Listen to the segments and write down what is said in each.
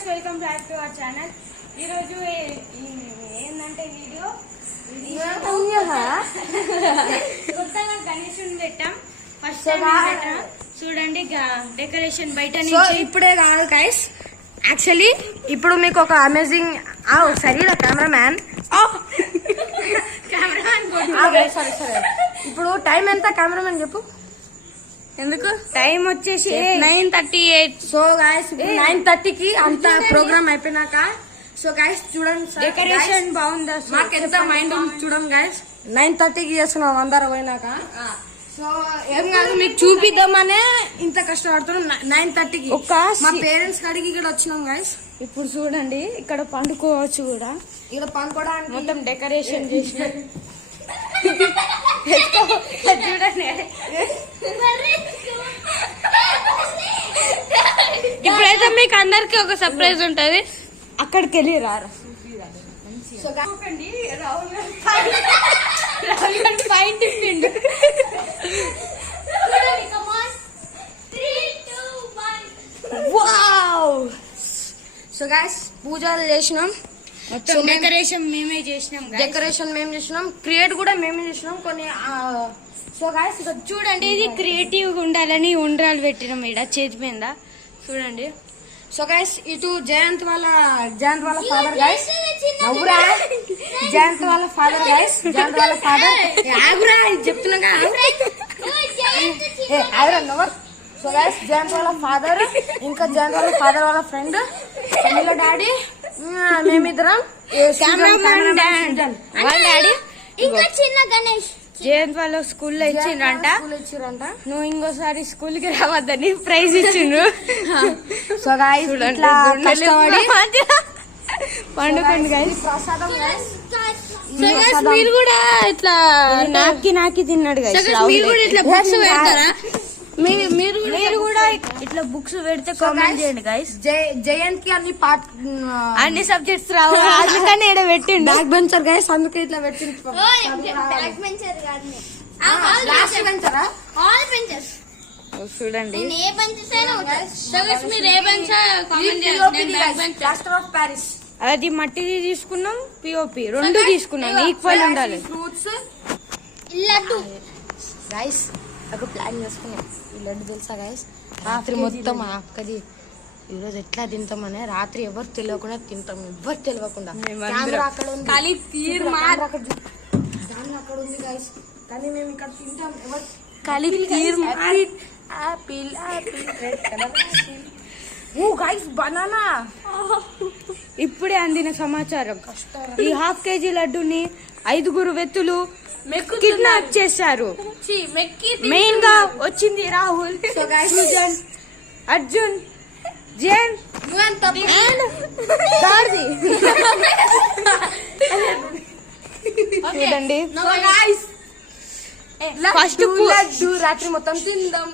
Guys welcome back to our channel. ఈ రోజు ఏంటంటే వీడియో కొత్తగా గణేశుని పెట్టాం. ఫస్ట్ టైం చూడండి డెకరేషన్ బయట నుంచి. ఇప్పుడే కాదు గైస్, యాక్చువల్లీ ఇప్పుడు మీకు ఒక అమేజింగ్ సరే కెమెరామ్యాన్ ఇప్పుడు టైం ఎంత కెమెరామ్యాన్ చెప్పు. ఎందుకు టైం వచ్చేసి 9:38. సో గాయస్ 9:30కి అంత ప్రోగ్రామ్ అయిపోయినాక సో గాయస్ చూడండి డెకరేషన్ బాగుందా మాకు ఎంత మైండ్ చూడండి గాయస్. 9:30కి చేస్తున్నాం అందరు పోయినాక. సో ఏం కాదు మీకు చూపిద్దామనే ఇంత కష్టపడుతున్నాం. 9:30కి మా పేరెంట్స్ అడిగి ఇక్కడ వచ్చినాం గాయస్. ఇప్పుడు చూడండి ఇక్కడ పండుకోవచ్చు కూడా. ఇక్కడ పండుకోవడానికి మొత్తం డెకరేషన్ చేసిన చూడండి. ఇప్పుడైతే మీకు అందరికి ఒక సర్ప్రైజ్ ఉంటది, అక్కడికి వెళ్ళి రారా. రాహుల్ ఫైన్ తిప్పిండు. సో గాయస్ పూజలు చేసినాం, మొత్తం డెకరేషన్ మేమే చేసినాం. క్రియేట్ కూడా మేమే చేసినాం కొన్ని. సో గాయస్ చూడండి ఇది క్రియేటివ్ గా ఉండాలని ఉండ్రాలు పెట్టినాం ఇక్కడ చేతి మీద చూడండి. సో గైస్ ఇటు జయంత్ వాళ్ళ ఫాదర్ గైస్ నవ్వురా. జయంత్ వాళ్ళ ఫాదర్ గైస్, జయంత్ వాళ్ళ ఫాదర్ ఆగురా చెప్తున్నా. సో గైస్ జయంత్ వాళ్ళ ఫాదర్, ఇంకా జయంత్ వాళ్ళ ఫాదర్ వాళ్ళ ఫ్రెండ్, వీళ్ళ డాడీ, మేమిద్దరం వాళ్ళ డాడీ, ఇంకా చిన్న గణేష్. జయంత్ వాళ్ళ స్కూల్లో ఇచ్చిండ్రంట. నువ్వు ఇంకోసారి స్కూల్ కి రావద్దని ప్రైజ్ ఇచ్చిండ్రు. సో గాయస్ ఇట్లా కష్టపడి పండుగండి గైస్. ప్రసాదం గైస్. మీరు కూడా ఇట్లా నాకి తిన్నాడు గైస్. మీరు కూడా ఇట్లా బుక్స్ పెడతారా? మీరు కూడా ఇట్లా బుక్స్ పెడితే కామెంట్ చేయండి గైస్. జయంత్ కి అన్ని సబ్జెక్ట్స్ రావు అందుకని ఇక్కడ పెట్టిండు. బ్యాక్ బెంచర్ గైస్, అందుకే ఇట్లా పెట్టిండు. చూడండి అది మట్టిది తీసుకున్నాం, పిఓపి రెండు తీసుకున్నాం. ఈక్వల్ ఉండాలి. ఫ్రూట్స్ గైస్ ఒక ప్లాన్ చేసుకున్నాం. ఈ లడ్డు తెలుసా గైస్, రాత్రి మొత్తం మా అక్కది ఈరోజు ఎట్లా తింటామనే రాత్రి ఎవరు తెలియకుండా తింటాం, ఎవరు తెలియకుండా. కెమెరా అక్కడ ఉంది, దాన్ని అక్కడ ఉంది గైస్, కానీ మేము ఇక్కడ తింటాం. ఎవరు గైస్ బనానా. ఇప్పుడే అందిన సమాచారం, ఈ ½ కేజీ లడ్డుని 5 వ్యక్తులు కిడ్నాప్ చేశారు. మెయిన్ గా వచ్చింది రాహుల్, సుజన్, అర్జున్, జైన్ చూడండి. ఫస్ట్ లడ్డు రాత్రి మొత్తం తిందాం.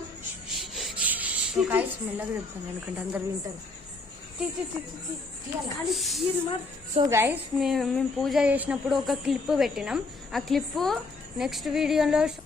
మెల్లగా చెప్తాను ఎందుకంటే అందరు వింటారు. సో గైస్ మేము పూజ చేసినప్పుడు ఒక క్లిప్ పెట్టినాం. ఆ క్లిప్ నెక్స్ట్ వీడియోలో వస్తుంది.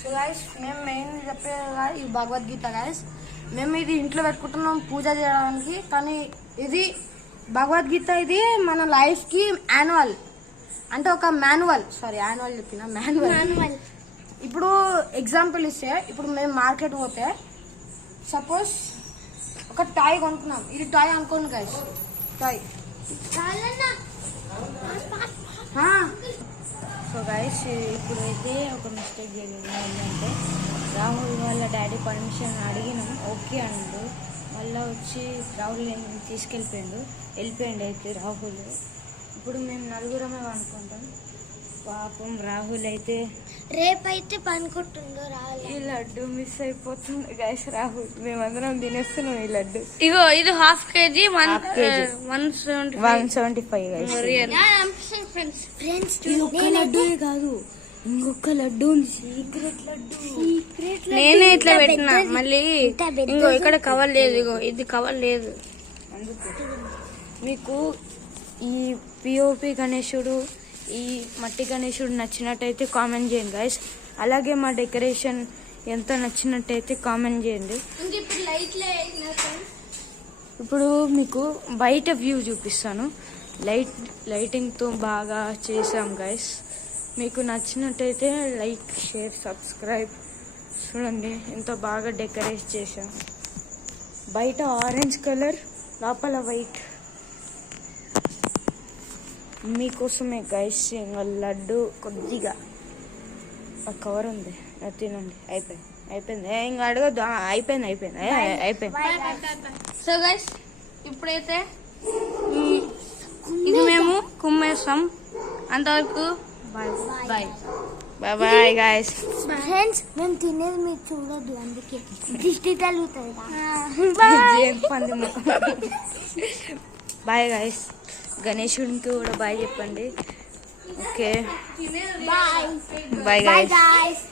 సో గైస్ మేము మెయిన్ చెప్పేదా ఈ భగవద్గీత గైస్. మేము ఇది ఇంట్లో పెట్టుకుంటున్నాం పూజ చేయడానికి, కానీ ఇది భగవద్గీత ఇది మన లైఫ్ కి యాన్యువల్ అంటే ఒక మాన్యువల్. సారీ యాన్యువల్ చెప్పిన మాన్యువల్. ఇప్పుడు ఎగ్జాంపుల్ ఇస్తే, ఇప్పుడు మేము మార్కెట్ పోతే సపోజ్ ఒక టాయ్ కొనుక్కున్నాం. ఇది టాయ్ అనుకోండి గైస్, టాయ్. సో గైస్ ఇప్పుడైతే ఒక మిస్టేక్ జరిగింది. ఏంటంటే రాహుల్ వాళ్ళ డాడీ పర్మిషన్ అడిగినాం, ఓకే అన్నాడు. మళ్ళీ వచ్చి రాహుల్ తీసుకెళ్ళిపోయిండు. అయితే రాహుల్. ఇప్పుడు మేము నలుగురమే అనుకుంటాం. పాపం రాహుల్ అయితే రేపైతే పనుకుంటుందో రాహుల్. ఈ లడ్డు మిస్ అయిపోతుంది గైస్. రాహుల్ మేమందరం తినేస్తున్నాం ఈ లడ్డు. ఇగో ఇది ½ కేజీ 175 గైస్. ఫ్రెండ్స్ ఇది ఒక్క లడ్డు కాదు, ఇంకొక లడ్డు ఉంది, సీక్రెట్ లడ్డు. నేనే ఇట్లా పెట్టినా మళ్ళీ ఇంకో ఇక్కడ కవర్ లేదు, ఇగో ఇది కవర్ లేదు. అందుకు మీకు ఈ పిఓపి గణేశుడు, ఈ మట్టి గణేశుడు నచ్చినట్టయితే కామెంట్ చేయండి గైస్. అలాగే మా డెకరేషన్ ఎంత నచ్చినట్టయితే కామెంట్ చేయండి. ఇప్పుడు మీకు బయట వ్యూ చూపిస్తాను. లైటింగ్తో బాగా చేసాం గైస్. మీకు నచ్చినట్టయితే లైక్, షేర్, సబ్స్క్రైబ్. చూడండి ఎంత బాగా డెకరేట్ చేసాం. బయట ఆరెంజ్ కలర్, లోపల వైట్. మీకోసమే గైస్. ఇంకా లడ్డు కొద్దిగా కవర్ ఉంది, అది తినండి. అయిపోయింది ఇంకా అడగద్దు. అయిపోయింది. సో గైస్ ఇప్పుడైతే ఇది మేము కుమ్మేస్తాం. అంతవరకు బాయ్ గైస్. ఫ్రెండ్స్ మేము తినేది మీరు చూడొద్దు, అందుకే దిష్టి తగులుతుంది. Bye guys. గణేశుడికి కూడా బాయ్ చెప్పండి. Okay, bye guys.